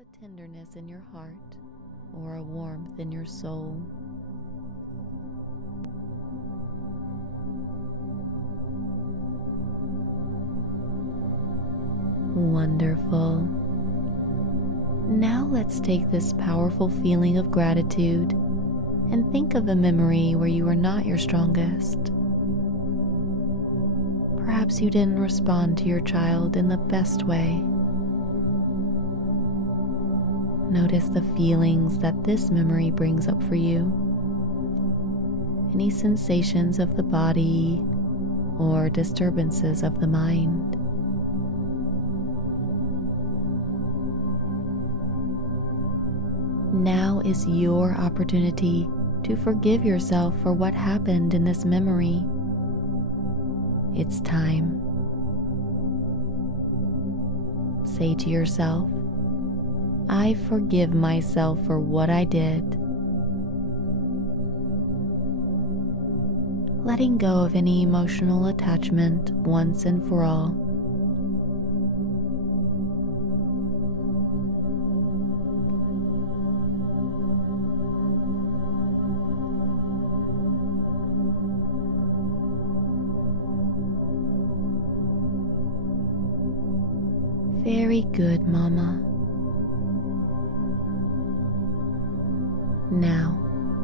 a tenderness in your heart or a warmth in your soul. Wonderful. Now let's take this powerful feeling of gratitude and think of a memory where you were not your strongest. Perhaps you didn't respond to your child in the best way. Notice the feelings that this memory brings up for you. Any sensations of the body or disturbances of the mind. Now is your opportunity to forgive yourself for what happened in this memory. It's time. Say to yourself, I forgive myself for what I did. Letting go of any emotional attachment once and for all. Very good, Mama. Now,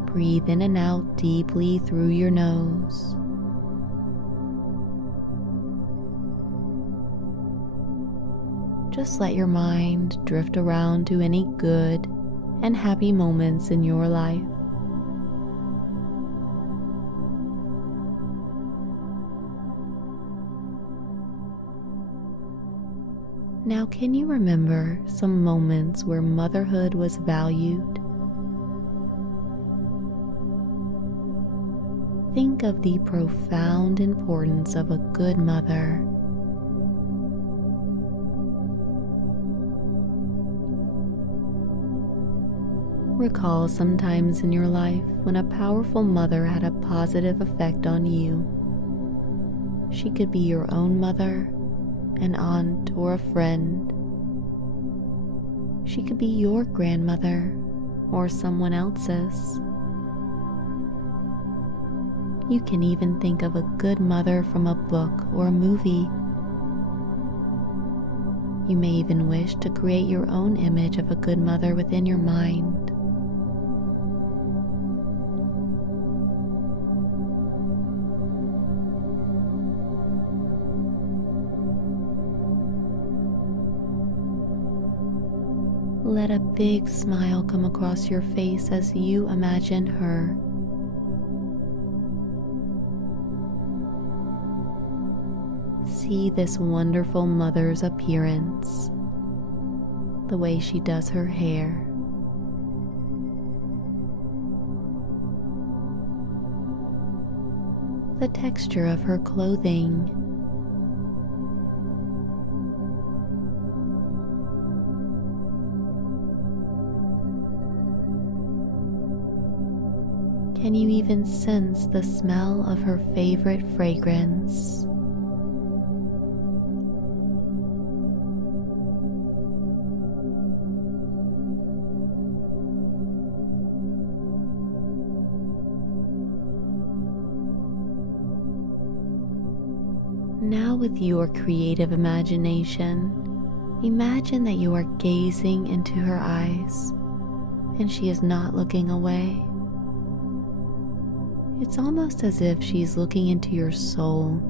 breathe in and out deeply through your nose. Just let your mind drift around to any good and happy moments in your life. Now, can you remember some moments where motherhood was valued? Think of the profound importance of a good mother. Recall some times in your life when a powerful mother had a positive effect on you. She could be your own mother, an aunt, or a friend. She could be your grandmother or someone else's. You can even think of a good mother from a book or a movie. You may even wish to create your own image of a good mother within your mind. Let a big smile come across your face as you imagine her. See this wonderful mother's appearance, the way she does her hair, the texture of her clothing, can you even sense the smell of her favorite fragrance? Now, with your creative imagination, imagine that you are gazing into her eyes and she is not looking away. It's almost as if she's looking into your soul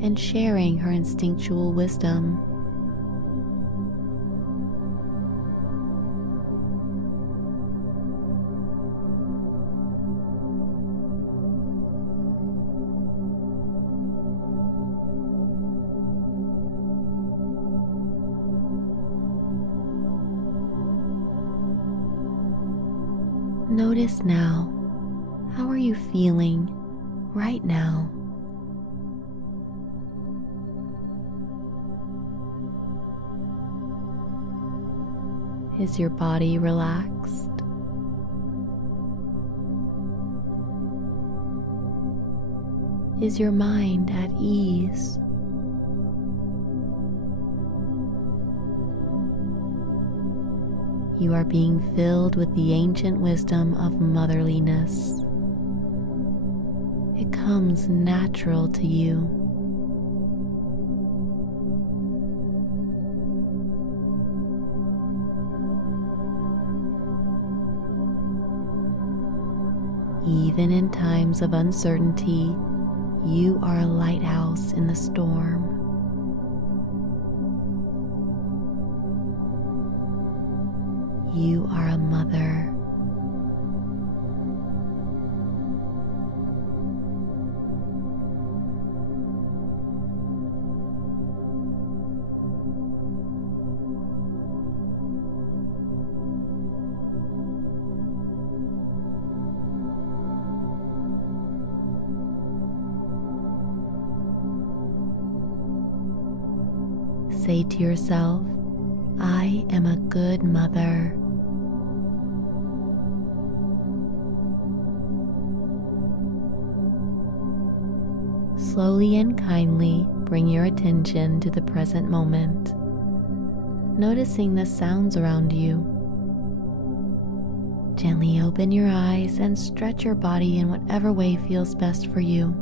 and sharing her instinctual wisdom. Notice now, how are you feeling right now? Is your body relaxed? Is your mind at ease? You are being filled with the ancient wisdom of motherliness. It comes natural to you. Even in times of uncertainty, you are a lighthouse in the storm. You are a mother. Say to yourself, I am a good mother. Slowly and kindly bring your attention to the present moment, noticing the sounds around you. Gently open your eyes and stretch your body in whatever way feels best for you.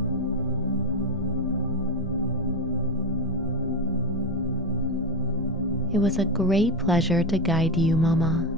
It was a great pleasure to guide you, Mama.